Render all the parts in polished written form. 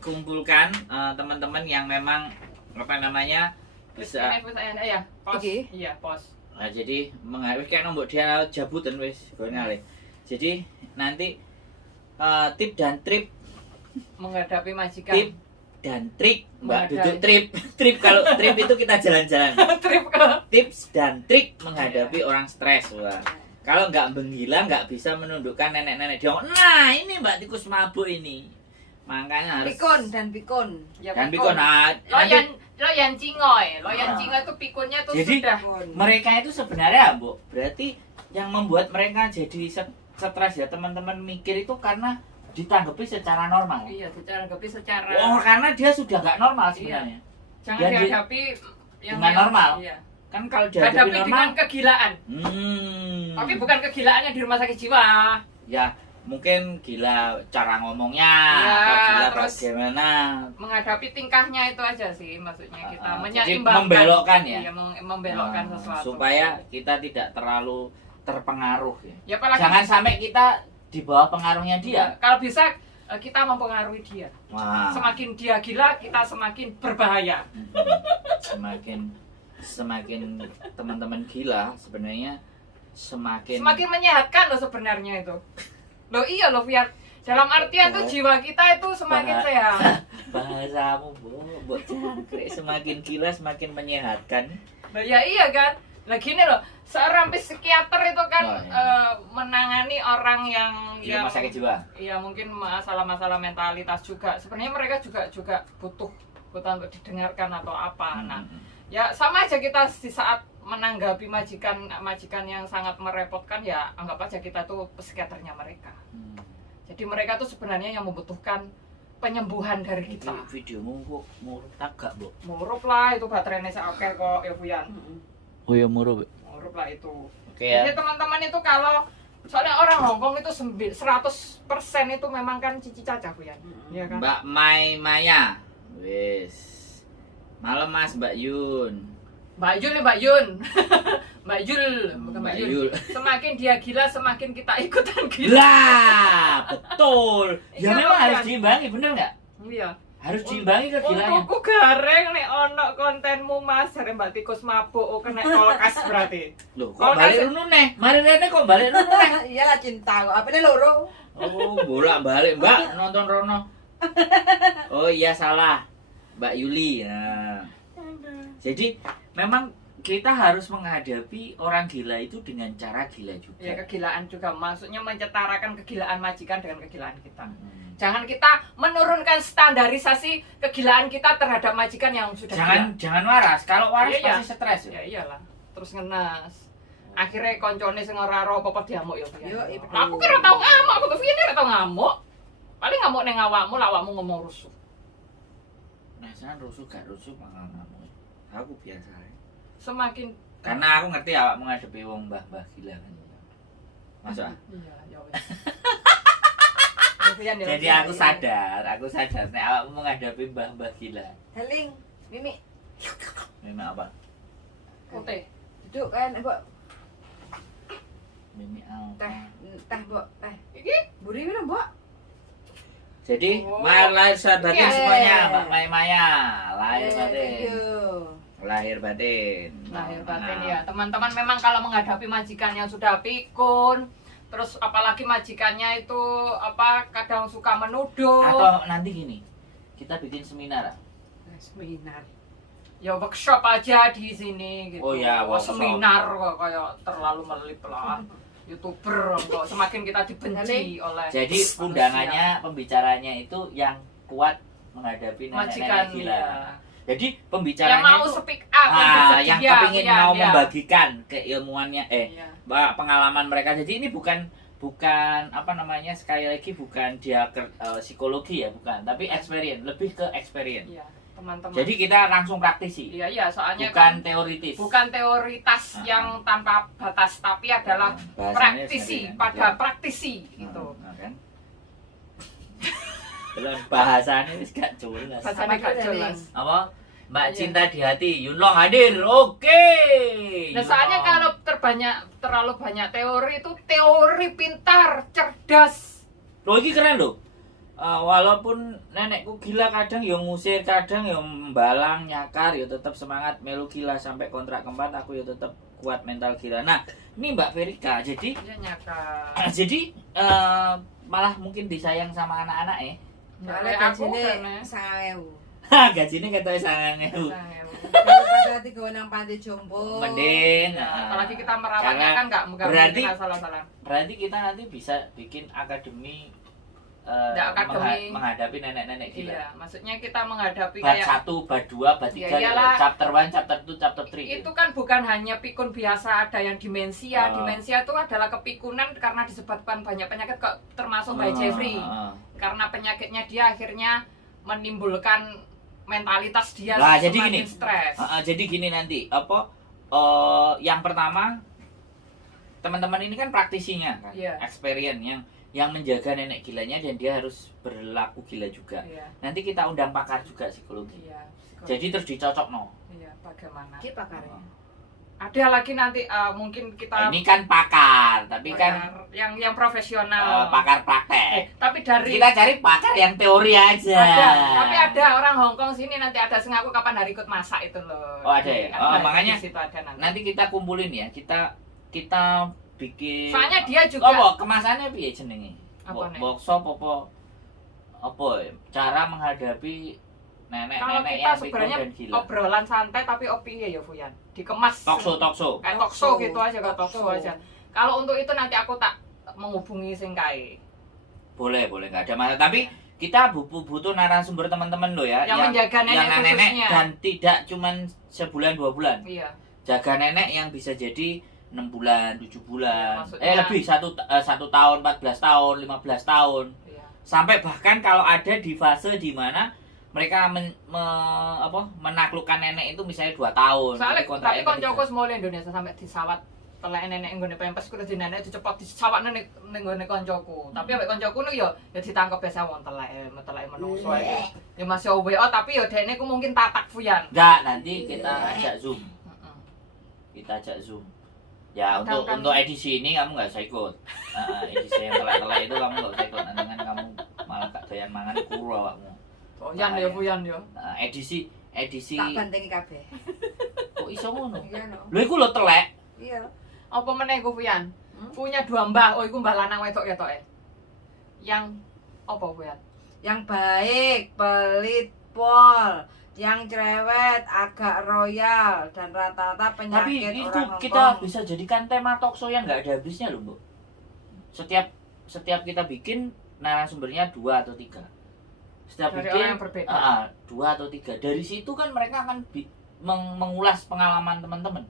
kumpulkan teman-teman yang memang apa namanya bisa. Ya, pos. Iki? Iya, pos. Nah, jadi mengharus kan nombok dia jabutan wis gonale. Jadi nanti tip dan trik Menghadapi majikan. tip dan trik Mbak Menghadapi. duduk trip. Trip kalau trip itu kita jalan-jalan. Trip ke. Tips dan trik menghadapi orang stres. Wah. Kalau nggak menggila nggak bisa menundukkan nenek-nenek dia. Nah, ini Mbak tikus mabuk ini. Makanya harus Pikun. Ya, dan pikun. Nah, Loyan cingoy. Loyan Ah. cingoy itu pikunnya tuh Jadi, sudah mereka itu sebenarnya Bu, berarti yang membuat mereka jadi stres ya teman-teman mikir itu karena ditanggapi secara normal. iya secara Oh, karena dia sudah nggak normal sebenarnya. jangan Jadi, dihadapi dengan normal. Iya. Kan kalau dihadapi Hadapi normal, dengan kegilaan. Tapi bukan kegilaannya di rumah sakit jiwa. ya mungkin gila cara ngomongnya Iya, atau gila terus bagaimana. Menghadapi tingkahnya itu aja sih maksudnya kita Jadi menyeimbangkan. membelokkan ya. Iya, membelokkan Nah, sesuatu. supaya kita tidak terlalu terpengaruh ya. ya apalagi Jangan sampai kita di bawah pengaruhnya dia. kalau bisa kita mempengaruhi dia. Wah. Semakin dia gila, kita semakin berbahaya. semakin teman-teman gila sebenarnya semakin Menyehatkan loh sebenarnya itu. Loh iya loh biar dalam artian tuh jiwa kita itu semakin sehat. bahasamu bu jangkrik, semakin gila semakin menyehatkan. Loh ya iya kan. Nah gini loh, seorang psikiater itu kan Oh, iya. menangani orang yang Di rumah sakit jiwa. Iya mungkin masalah-masalah mentalitas juga. Sebenarnya mereka juga butuh untuk didengarkan atau apa. Nah, ya sama aja kita di saat menanggapi majikan yang sangat merepotkan ya anggap aja kita tuh psikiaternya mereka. Jadi mereka tuh sebenarnya yang membutuhkan penyembuhan dari kita. Videomu kok murup tagak bu? Murup lah itu baterainya seoke kok ya Buyan. Oh ya murup. Murup lah itu. Oke ya. Jadi teman-teman itu kalau soalnya orang Hongkong itu 100% itu memang kan cici caca Buyan. Iya kan? Mbak Maya. Wis. Malam Mas Mbak Yun. Mbak Yul nih Mbak Yun. Mbak Yul, bukan Mbak Mbak Yul. Yul. Semakin dia gila, semakin kita ikutan gila. Lah, betul. Ya Iya, memang Bang. harus diimbangi, bener nggak? Iya. Harus diimbangi kegilaannya. Untukku gareng nih ono kontenmu Mas, jare Mbak Tikus mabuk kena kolkas berarti. Loh, kok Kalau balik kasih- runu neh? Mari rene kok balik runu neh? Iyalah cinta kok. Apa ini loro? Oh, bolak-balik, Mbak, nonton Rono. Oh iya salah. Mbak Yuli. Nah. Jadi memang kita harus menghadapi orang gila itu dengan cara gila juga. Ya kegilaan juga, maksudnya mencetarakan kegilaan majikan dengan kegilaan kita. Hmm. Jangan kita menurunkan standarisasi kegilaan kita terhadap majikan yang sudah Jangan waras. Kalau waras Iya, pasti stres. gila. Ya iyalah, terus ngenas. Akhirnya koncone sing ora ro apa diamuk ya. Bu, ya. Yo, iya, betul. Aku kira tau ngamuk, aku tuh pikir ora tau ngamuk. Paling ngamuk ning awakmu, lah awakmu ngomong rusuh. Nah, saya rusuh gak rusuh malah kamu. Aku biasa. Semakin Karena aku ngerti awak menghadapi wong mbah-mbah gila kan. Masuk ah? iya, ya wes. Ya, Bu, ya, Jadi ya, aku ya. sadar nek awakmu menghadapi mbah-mbah gila. Heling, Mimi. Memang apa? Oke. Duduk kan, Mbok. Mimi Teh, apa? Mbok. Teh. Iki Buri minum, Mbok. Jadi, Oh. lahir batin Iya. semuanya, Mbak Maya. Lahir Thank batin. you. Lahir batin. lahir batin Nah. ya. Teman-teman memang kalau menghadapi majikan yang sudah pikun, terus apalagi majikannya itu apa kadang suka menuduh. Atau nanti gini, kita bikin seminar. Seminar. Ya workshop aja di sini gitu. Oh ya, workshop. Seminar kok kayak terlalu melip lah. YouTuber kok semakin kita dibenci oleh Jadi undangannya, pembicaranya itu yang kuat menghadapi majikan nenek-nenek gila. ya. Jadi Yang pembicaranya mau itu speak up, yang bersedia, kepingin ya, mau ya. membagikan keilmuannya, Iya. pengalaman mereka. Jadi ini bukan apa namanya, sekali lagi bukan dia psikologi ya, bukan, tapi experience, lebih ke experience. Iya, teman-teman. Jadi kita langsung praktisi, iya, soalnya bukan kan teoritis. bukan teoritas yang tanpa batas, tapi adalah Bahasanya praktisi sekalian. pada Ya. praktisi gitu. Nah, kan? Belum bahasanya wis gak jelas. Bahasanya gak Sama jelas. Apa? Mbak Iya. Cinta di hati, Yunlong hadir. Oke. Nah, soalnya Yunlong. kalau terlalu banyak teori itu teori pintar, cerdas. Loh, ini keren loh. walaupun nenekku gila kadang yo ngusir, kadang yo mbalang, nyakar, yo tetap semangat melu gila sampai kontrak keempat aku yo tetap kuat mental gila. Nah, ini Mbak Verika, jadi Dia nyakar. jadi malah mungkin disayang sama anak-anak ya. Soalnya Aku gajinya kan 9.000. Gajinya ketoke 9.000. Daripada tiga nang panti jompo. Mending. Apalagi kita merawatnya Karena kan nggak berarti- mungkin salah-salah. Berarti kita nanti bisa bikin akademi Nggak akademi. menghadapi nenek-nenek gila. Iya, maksudnya kita menghadapi Bab kayak 1, bab 2, bab 3, Ya iyalah. chapter 1, chapter 2, chapter 3. itu kan bukan hanya pikun biasa, ada yang demensia. Oh. Demensia itu adalah kepikunan karena disebabkan banyak penyakit kok, termasuk Mbak Jeffrey. Karena penyakitnya dia akhirnya menimbulkan mentalitas dia Lah, jadi semakin gini. stres. Jadi gini nanti yang pertama teman-teman ini kan praktisinya kan, Iya. experience yang menjaga nenek gilanya dan dia harus berlaku gila juga. Iya, Nanti kita undang pakar juga psikologi. iya. Jadi terus dicocok no. Iya, bagaimana? Ki pakarnya. Ada lagi nanti mungkin kita Ini kan pakar, tapi kan yang profesional. pakar praktek. Tapi dari Kita cari pakar yang teori aja. ada, tapi ada orang Hongkong sini nanti ada sengaku kapan hari ikut masak itu loh. Oh, ada ya? Oh, makanya di situ ada nanti. Nanti kita kumpulin ya. Kita bikin. Soalnya dia juga kemasannya piye jenenge? Apa nih? Workshop apa ya? Cara menghadapi kalau nenek-nenek kita yang pikun sebenarnya dan gila. obrolan santai tapi opi ya Fuyan. Dikemas. Talkshow. Kayak talkshow gitu aja, kayak talkshow aja. Kalau untuk itu nanti aku tak menghubungi sing kae. Boleh, nggak ada masalah. Tapi kita butuh narasumber teman-teman loh ya, Yang menjaga nenek nenek khususnya. dan tidak cuman sebulan 2 bulan. Iya. Jaga nenek yang bisa jadi 6 bulan, 7 bulan. Ya, maksudnya- Lebih 1 tahun, 14 tahun, 15 tahun. Iya. Sampai bahkan kalau ada di fase di mana mereka menaklukkan nenek itu misalnya 2 tahun. Soalnya tapi koncoku ketiga. semua Indonesia sampai disawat telek nenek nggone pempes kudu di nenek dicepot disawat nenek nggone koncoku. Tapi ambek koncoku niku ya ditangkap biasa wong telek menungso ae. Ya masih WO tapi ya dene ku mungkin tatak Fuyan. Enggak, nanti kita ajak Zoom. Heeh. Kita ajak Zoom. Ya, Atau kan- untuk edisi ini kamu nggak usah ikut. Edisi yang telek-telek itu kamu nggak usah ikut. Nanti kan kamu malah gak doyan mangan kuro awakmu. Oh, yan ya Fuyan ya. Edisi Tak bantengi kabeh. kok iso ngono? Iya no. Lho iku lho telek. Iya. Apa meneh ku Fuyan? Hmm? Punya 2 mbah. Oh, iku mbah lanang wedok ketoke. Yang apa Fuyan? Yang baik, pelit, pol, yang cerewet, agak royal dan rata-rata Tapi penyakit itu orang kita Hongkong. bisa jadikan tema talkshow yang nggak ada habisnya loh, Bu. Setiap kita bikin narasumbernya 2 atau 3. Setiap Dari bikin orang yang berbeda. 2 atau 3. Dari situ kan mereka akan mengulas pengalaman teman-teman.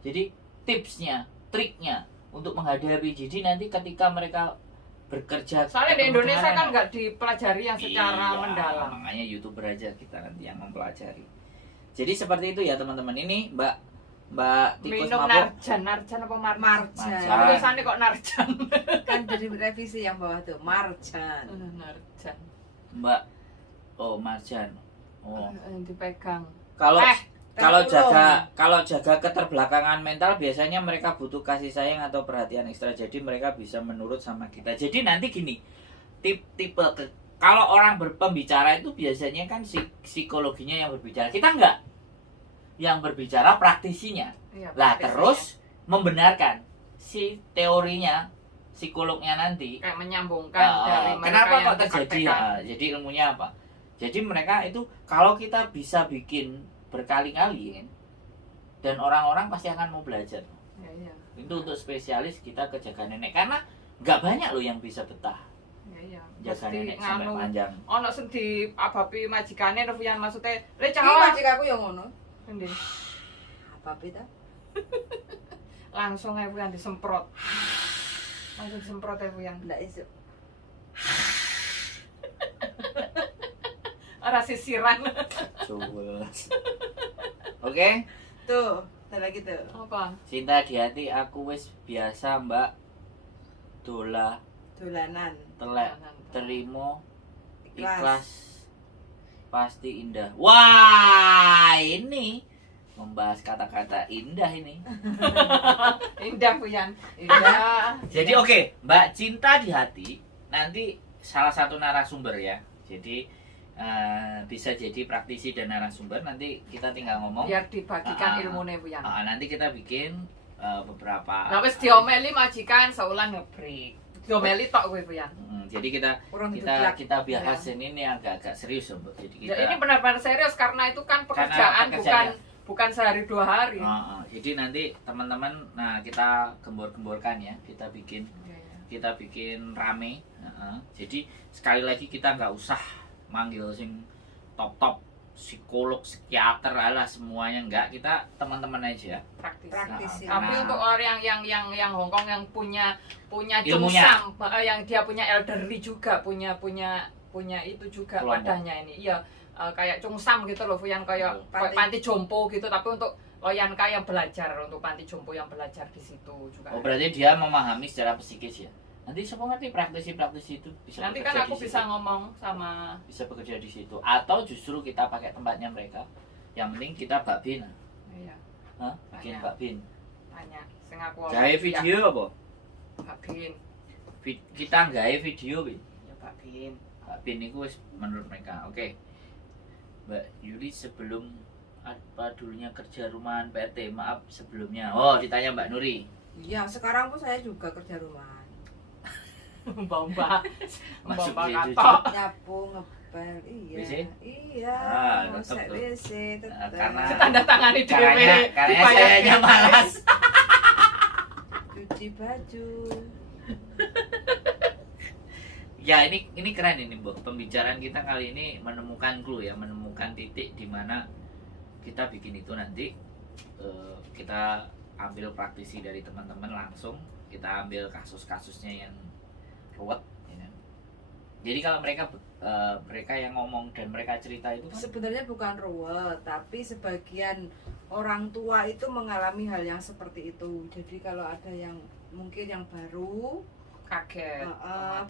Jadi tipsnya, triknya untuk menghadapi. Jadi nanti ketika mereka bekerja Soalnya di ketemu Indonesia dengan kan nenek. nggak dipelajari yang secara Iya, mendalam. Makanya YouTuber aja kita nanti yang mempelajari. Jadi seperti itu ya teman-teman. Ini Mbak Tikus Minum Mabuk. narjan apa marjan? Marjan. Marjan. Tulisannya kok narjan. Kan dari revisi yang bawah tuh marjan. Narjan. Mbak Marjan. Oh. Yang dipegang. Kalau Tengkulung. kalau jaga keterbelakangan mental biasanya mereka butuh kasih sayang atau perhatian ekstra. Jadi mereka bisa menurut sama kita. Jadi nanti gini, kalau orang berpembicara itu biasanya kan psikologinya yang berbicara. Kita enggak. Yang berbicara praktisinya. Iya, Lah praktisnya. terus membenarkan si teorinya psikolognya nanti. kayak menyambungkan dari mereka Kenapa yang kok terjadi? dipraktekkan. Jadi ilmunya apa? Jadi mereka itu kalau kita bisa bikin berkali-kali kan, dan orang-orang pasti akan mau belajar. Ya, iya. Itu untuk spesialis kita ke jaga nenek karena nggak banyak loh yang bisa betah Ya, iya. jaga Mesti nenek sampai nganu. panjang. Ono sing diabapi majikane Novian maksudnya, "Le Iki cawa." majik aku yang ngono. Endi? Apa beda? Langsung ae Fuyan disemprot. Langsung disemprot ae Fuyan. Ndak iso. Ora sisiran. Oke, Tuh, ada lagi tuh. Apa? cinta di hati aku wis biasa Mbak dola Dolanan. telek terima Ikhlas. ikhlas pasti indah. Wah, ini membahas kata-kata indah ini. Indah Fuyan. Indah. Jadi oke, Mbak cinta di hati nanti salah satu narasumber ya. Jadi bisa jadi praktisi dan narasumber, nanti kita tinggal ngomong. Biar dibagikan ilmunya Bu Yan. Nanti kita bikin beberapa. Nah wis diomeli majikan seulan ngebreak. Diomeli tok kowe Bu Yan. Jadi kita bahas ini agak-agak serius, Mbak. Jadi kita ini benar-benar serius karena itu kan pekerjaan bukan sehari 2 hari. Jadi nanti teman-teman, nah kita gembor-gemborkan ya, kita bikin rame. Jadi sekali lagi kita nggak usah manggil sing top psikolog, psikiater, alah semuanya enggak, kita teman-teman aja praktisi. Tapi untuk orang yang Hongkong yang punya ilmunya, cungsam, yang dia punya elderly juga, punya itu juga wadahnya ini. Iya, kayak cungsam gitu loh, yang kayak panti jompo gitu, tapi untuk Loyanka yang belajar, untuk panti jompo yang belajar di situ juga. Oh, berarti dia memahami secara psikis ya. Nanti siapa ngerti praktisi itu bisa. Nanti kan aku bisa ngomong sama, bisa bekerja di situ, atau justru kita pakai tempatnya mereka. Yang penting kita bakbin. Iya. Bikin bakbin. Tanya, sing aku. Gawe video apa? Bakbin. Kita gawe video, Bin. Ya bakbin. Bakbin itu menurut mereka. Oke. Mbak Yuli sebelum apa dulunya kerja rumahan PRT, maaf sebelumnya. Oh, ditanya Mbak Nuri. Iya, sekarang pun saya juga kerja rumahan. Mbak Masuk katok. Nyapu, ngepel, iya. WC? Iya, tetep tuh. WC tetep. Karena tanda tangani dhewe. Karena saya malas. Cuci baju. Ya ini keren ini, Bu. Pembicaraan kita kali ini menemukan clue ya, menemukan titik di mana kita bikin itu nanti kita ambil praktisi dari teman-teman langsung, kita ambil kasus-kasusnya yang ruwet ya. Jadi kalau mereka yang ngomong dan mereka cerita itu kan sebenarnya bukan ruwet, tapi sebagian orang tua itu mengalami hal yang seperti itu. Jadi kalau ada yang mungkin yang baru kaget,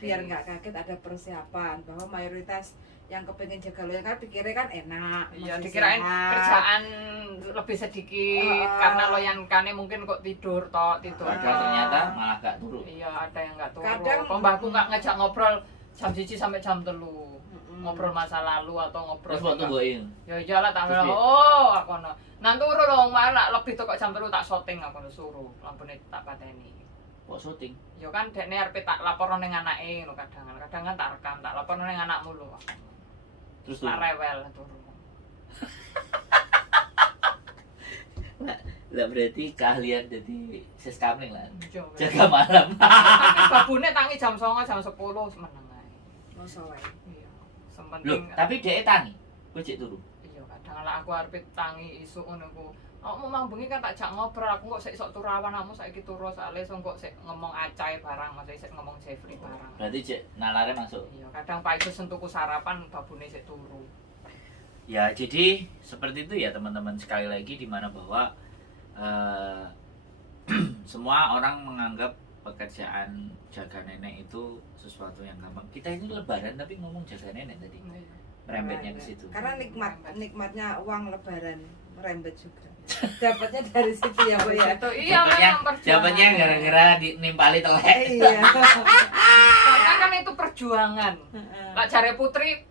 biar nggak kaget, ada persiapan bahwa mayoritas yang kepengen jaga Loyanka dikira kan enak, iya dikirain kerjaan lebih sedikit karena Loyankane mungkin kok tidur ternyata malah gak turu. Iya, ada yang nggak turu. Kadang Mbahku nggak ngajak ngobrol jam 1 sampai jam 3 ngobrol masa lalu atau ngobrol Terus waktu boin. ya iyalah tak Terus aku no nang turu lho malah lebih tuh kok jam 3 tak syuting aku suruh lampune tak pateni. Kok syuting? Ya kan dekne arep tak laporno ning anake lho kadang kan tak rekam tak laporno ning anakmu lho. Terus tak rewel turu. Lah berarti keahlian jadi seskamling lah. Iya, Jaga malam. tapi babune tangi jam 09.00 jam 10 meneng ae. Mosok wae. Iya. Loh, Sempenting tapi dhek tangi. Kowe cek turu. iya kadang lah aku arep tangi isuk ngono ku. Aku mang bengi kan tak jak ngobrol, aku kok sik sok turu awan, kamu saiki turu sakle kok sik ngomong acai barang, maksudnya sik ngomong Jeffrey barang. Berarti cek nalare masuk. Iya, kadang Pak Ijo sentuhku sarapan babune sik turu. Ya, jadi seperti itu ya teman-teman, sekali lagi di mana bahwa semua orang menganggap pekerjaan jaga nenek itu sesuatu yang gampang. Kita itu lebaran tapi ngomong jaga nenek tadi. Rembetnya ke situ. Karena nikmatnya uang lebaran merembet juga. Dapatnya dari situ ya, Bu ya. Itu iya memang perjuangan. Dapatnya gara-gara nimpali telek. Iya. Karena kan itu perjuangan. Pak Jare Putri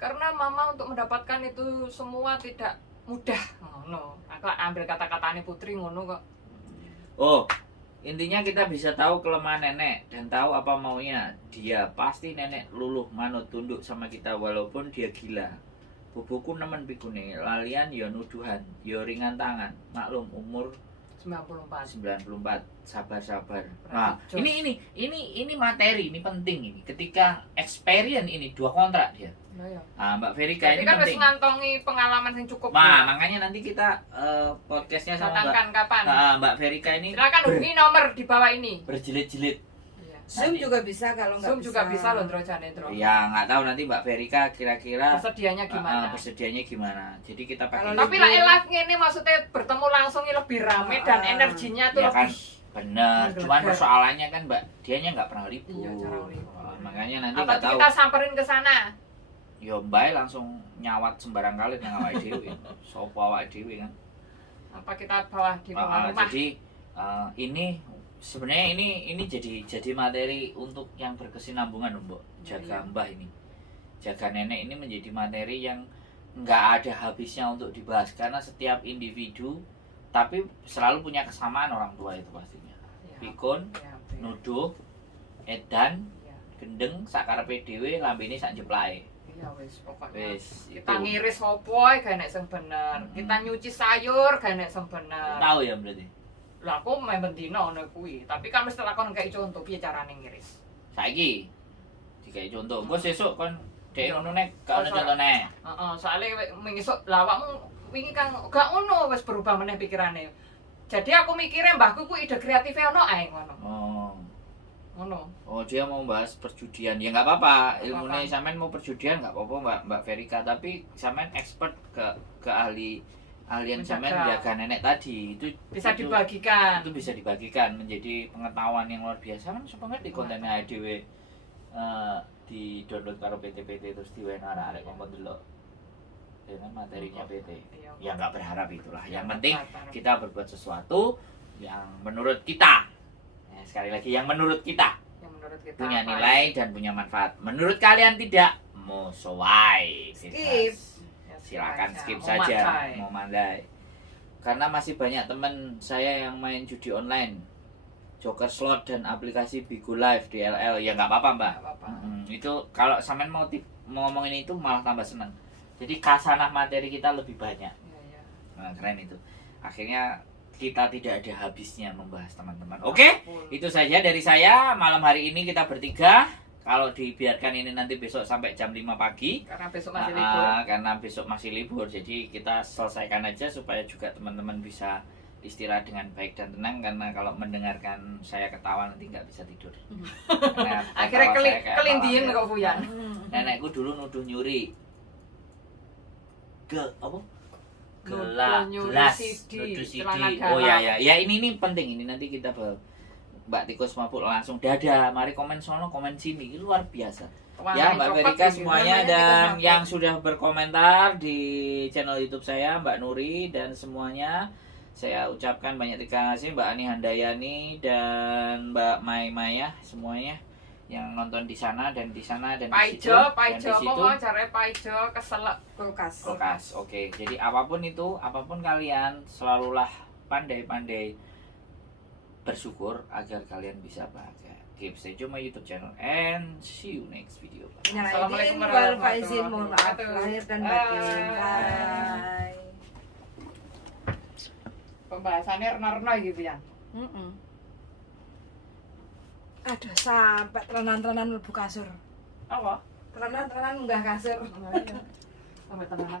karena mama untuk mendapatkan itu semua tidak mudah ngono. Aku ambil kata-katanya Putri ngono kok. Oh, intinya kita bisa tahu kelemahan nenek dan tahu apa maunya. Dia pasti nenek luluh manut tunduk sama kita walaupun dia gila. Bubuku nemen pikune, lalian ya nuduhan, ya ringan tangan. Maklum umur 94. Sabar. Nah, ini materi, ini penting ini. Ketika experience ini 2 kontrak dia. Nah, ya. Mbak Verika Jadi ini kan harus penting. ngantongi pengalaman yang cukup. Nah, makanya nanti kita podcastnya sama datangkan kapan? Mbak Verika ini Silakan hubungi nomor di bawah ini. berjilid-jilid. Iya. Zoom juga bisa kalau nggak Zoom bisa. juga bisa loh Drojane Dro. Ya, nggak tahu nanti Mbak Verika kira-kira Persediaannya gimana? persediaannya gimana. Jadi kita pakai. Kalau Tapi lah live ini maksudnya bertemu langsung ini lebih rame dan energinya tuh ya kan, lebih bener. Cuman Menggelegar. persoalannya kan Mbak, dianya nggak pernah libur. Iya, jarang libur. Makanya nanti Apa nggak tahu. kita samperin ke sana? Yo Mbak langsung nyawat sembarang kali nang awake dhewe. Sopo awake dhewe kan. Apa kita bawa di bawah rumah? Jadi ini sebenarnya ini jadi materi untuk yang berkesinambungan Mbok. Jaga mbah ini, jaga nenek ini menjadi materi yang nggak ada habisnya untuk dibahas karena setiap individu tapi selalu punya kesamaan orang tua itu pastinya. Pikun, nuduh, edan, gendeng, sakarepe dhewe, lambene sak jeplake. Iya wis pokoknya. Wis, Kita itu. ngiris opo ae gak enek sing bener. Kita nyuci sayur gak enek sing bener. Tahu ya berarti. Lah aku memang dino ngono kuwi, tapi kan mesti lakon kayak contoh piye carane ngiris. Saiki dikai contoh. Engko sesuk kon dhek ngono nek gak ono contone. Heeh, soalnya mengisuk lah awakmu wingi kan gak ngono wis berubah meneh pikirane. Jadi aku mikirnya mbahku ku ide kreatifnya ono ae ngono. Oh. Ngono. Oh, dia mau bahas perjudian. Ya nggak apa-apa. Nggak Ilmunya apa-apa. sampean mau perjudian nggak apa-apa Mbak Verika, tapi sampean expert ke ahlian sampean Menjaga. jaga nenek tadi. Itu Bisa itu- dibagikan. Itu bisa dibagikan menjadi pengetahuan yang luar biasa. Kan supaya di kontennya dhewe di download karo PT-PT terus diwen arek-arek ngomong delok. Dengan materinya PT. Iya. Ya nggak berharap itulah. Ya, Yang penting berharap. kita berbuat sesuatu yang menurut kita. Ya, sekali lagi yang menurut kita Yang menurut kita punya apa nilai dan punya manfaat. Menurut kalian tidak, mau sowai. Skip. ya, Silakan skip Mau saja, mandai. mau mandai. Karena masih banyak teman saya yang main judi online, Joker Slot dan aplikasi Bigo Live DLL. Ya nggak apa-apa mbak. Nggak apa-apa. Itu kalau sampean mau ngomongin itu malah tambah seneng. Jadi kasanah materi kita lebih banyak. Iya, iya. Nah, keren itu. Akhirnya kita tidak ada habisnya membahas teman-teman. Oke? Itu saja dari saya. Malam hari ini kita bertiga. Kalau dibiarkan ini nanti besok sampai jam 5 pagi. Karena besok masih libur. Karena besok masih libur. Jadi kita selesaikan aja supaya juga teman-teman bisa istirahat dengan baik dan tenang. Karena kalau mendengarkan saya ketawa nanti nggak bisa tidur. Karena Akhirnya ketawa saya kayak kelindian malampir. kok Fuyan. Nenekku dulu nuduh nyuri. Apa? Nyuri Gelas CD, nuduh CD. celana Oh dalam. ya ini penting ini nanti kita Mbak Tikus mabuk langsung dada, mari komen sono komen sini, ini luar biasa. Ya Mbak Verika semuanya dan yang sudah berkomentar di channel YouTube saya, Mbak Nuri dan semuanya saya ucapkan banyak terima kasih Mbak Ani Handayani dan Mbak Mai Maya semuanya yang nonton di sana dan di sana dan di situ Paijo, dan di apa situ. mau caranya Paijo keselak Kulkas. Kulkas, oke. Jadi apapun itu, apapun kalian, selalulah pandai-pandai bersyukur agar kalian bisa bahagia. Keep stay tune my YouTube channel and see you next video. Assalamualaikum Wal warahmatullahi faizin, mohon maaf wabarakatuh. lahir dan batin. Bye. Bye. Pembahasannya rena-rena gitu ya. Aduh, sampai tenan-tenan mlebu kasur. Apa? Tenan-tenan munggah kasur. Sampai tenanan.